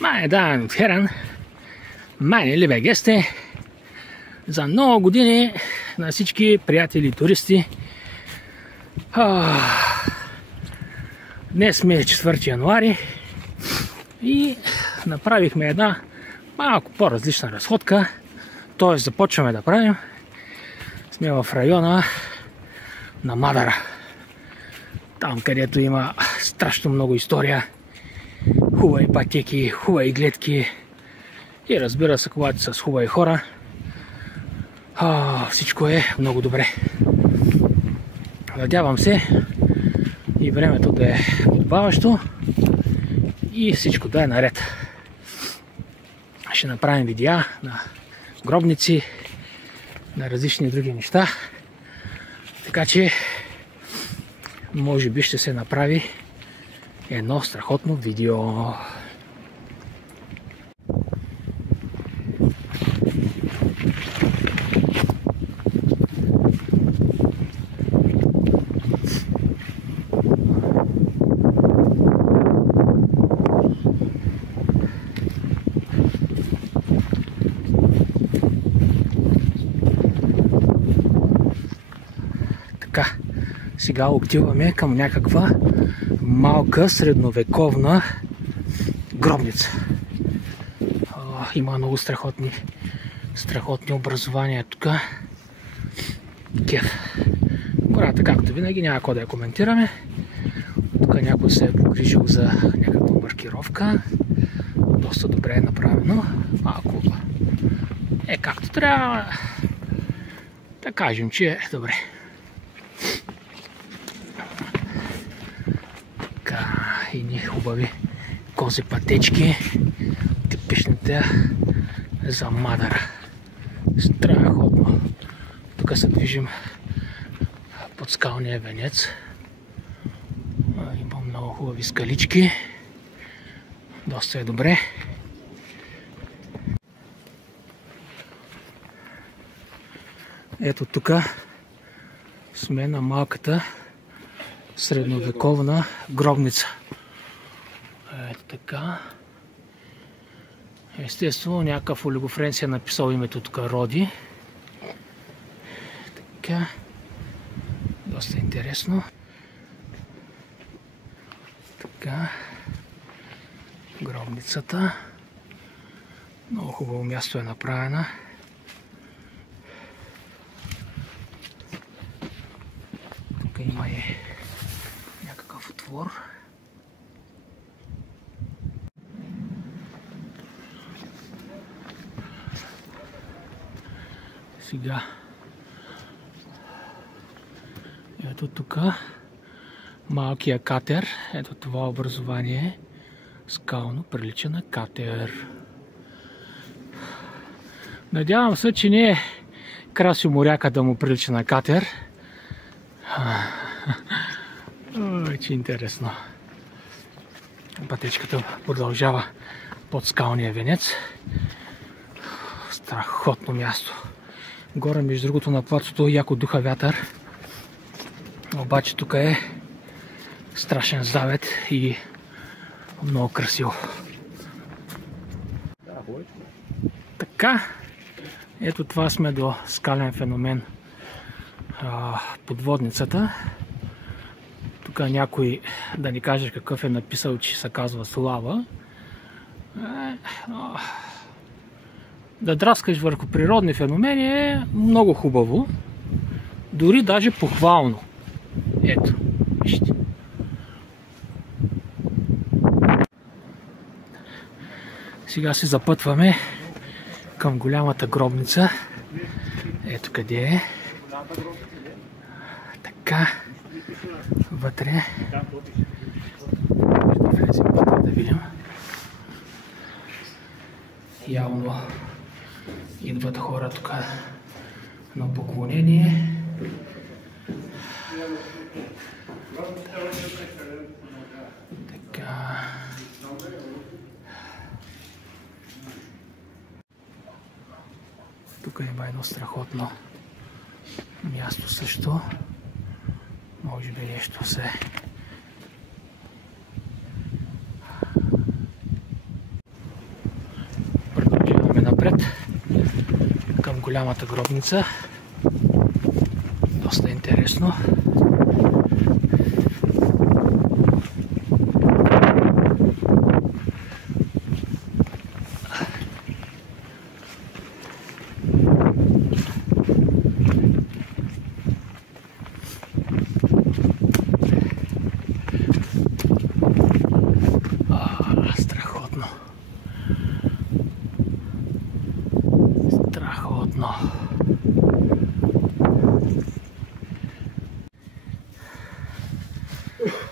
Meine Damen und Herren, meine liebe Gäste, за много години на всички приятели и туристи. Днес сме 4 януари и направихме една малко по-различна разходка. Т.е. започваме да правим. Сме в района на Мадара. Там, където има страшно много история. Хубави пътеки, хубави гледки и разбира се, когато са с хубави хора, всичко е много добре. Надявам се и времето да е подобаващо и всичко да е наред. Ще направим видеа на гробници, на различни други неща. Така че може би ще се направи едно страхотно видео. Така, сега отиваме към някаква малка средновековна гробница. Има много страхотни образования тук. Кеф. Гората, както винаги, няма какво да я коментираме. Тук някой се е погрижил за някаква маркировка. Доста добре е направено. Малко е както трябва. Да кажем, че е добре. Едни хубави кози пътечки, типичните за Мадара. Страхотно. Тук се движим под скалния венец. Има много хубави скалички. Доста е добре. Ето тук сме на малката средновековна гробница. Ето така. Естествено, някакъв олигофрен си е написал името тук Роди. Така. Доста интересно. Така. Гробницата. Много хубаво място е направена. Тук има и някакъв отвор. Сега ето тук малкия катер. Ето това образование скално прилича на катер. Надявам се, че не е Красьо Моряка да му прилича на катер. Че интересно. Пътечката продължава под скалния венец. Страхотно място. Горе, между другото, на плацото яко духа вятър. Обаче тук е страшен завет и много красиво. Така, ето това сме до скален феномен подводницата. Тук някой, да ни каже какъв е написал, че се казва Слава. Да драскаш върху природни феномени е много хубаво. Дори даже похвално. Ето, вижте. Сега се запътваме към голямата гробница. Ето къде е. Така. Вътре. Влезем вътре да видим. Явно идват хора тук на поклонение. Така. Тук има едно страхотно място също. Може би нещо се голямата гробница. Доста интересно. Страхотно.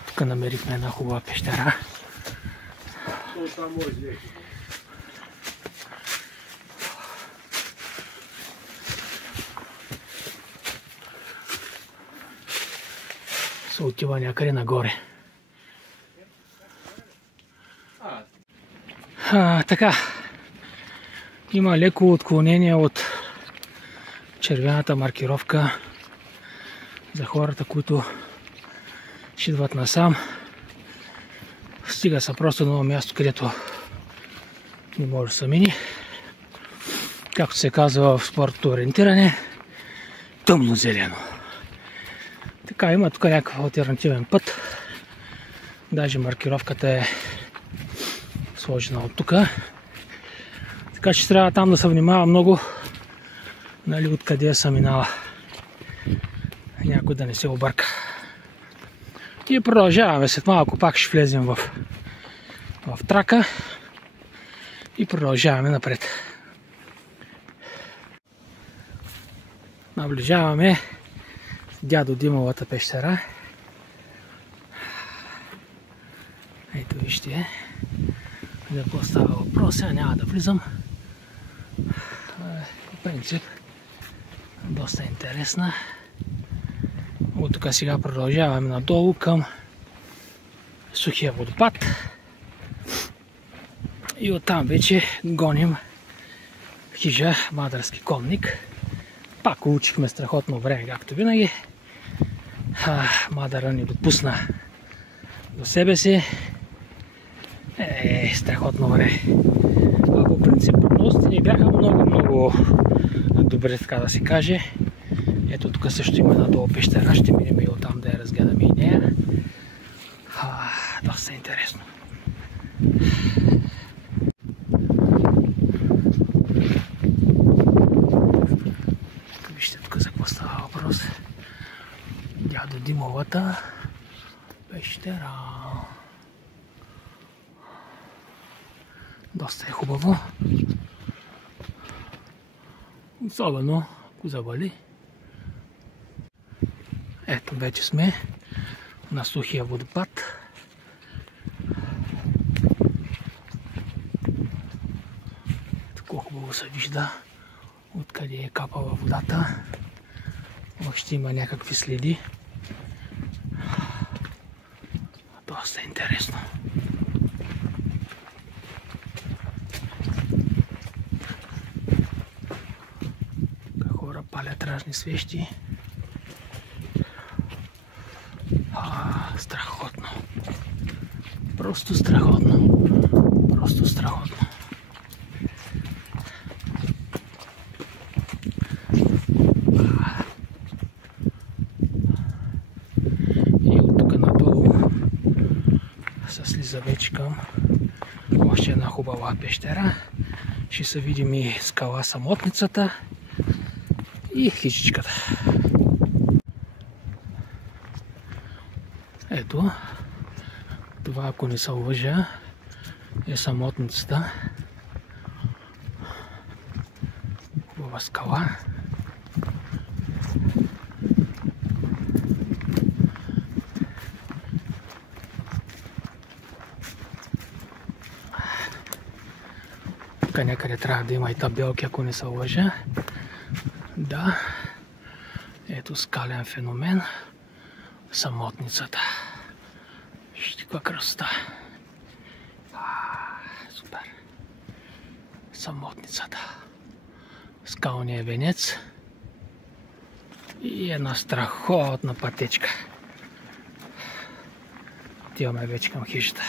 Тук намерихме една хубава пещера. Се отива някъде нагоре. Така. Има леко отклонение от червената маркировка за хората, които ще идват насам. Стига са просто до едно място, където не може да се мини. Както се казва в спортното ориентиране, тъмно зелено. Така, има тук някакъв алтернативен път. Даже маркировката е сложена от тук. Така че трябва там да се внимава много, нали, откъде се минава. Някой да не се обърка. И продължаваме. След малко пак ще влезем в трака и продължаваме напред. Наближаваме дядо Димовата пещера. Ето вижте за какво става въпрос. Сега няма да влизам. По принцип доста интересна. От тук сега продължаваме надолу към сухия водопад. И оттам вече гоним хижа Мадърски конник. Пак учихме страхотно време, както винаги. Мадъра ни допусна до себе си. Страхотно време. По принцип прогнозите ни бяха много добре, така да се каже. Ето тук също има една долу пещера, ще минем и оттам да я разгледаме и нея. Доста интересно. Вижте тук за какво става въпрос. Дядо Димовата пещера. Доста е хубаво. Особено ако завали. Ето вече сме на сухия водопад. Тук хубаво се вижда откъде е капала водата. Още има някакви следи. Доста интересно. Хора палят разни свещи. Страхотно. Просто страхотно. Просто страхотно. И от тук надолу се слиза вече към още една хубава пещера. Ще се видим и скала Самотницата и хижичката. Ето, това, ако не се лъжа, е Самотницата. Хубава скала. Тук някъде трябва да има и табелки, ако не се лъжа. Да, ето скален феномен. Самотницата. Вижте каква красота. Супер. Самотницата. Скалният венец. И една страхотна пътечка. Отиваме вече към хижата.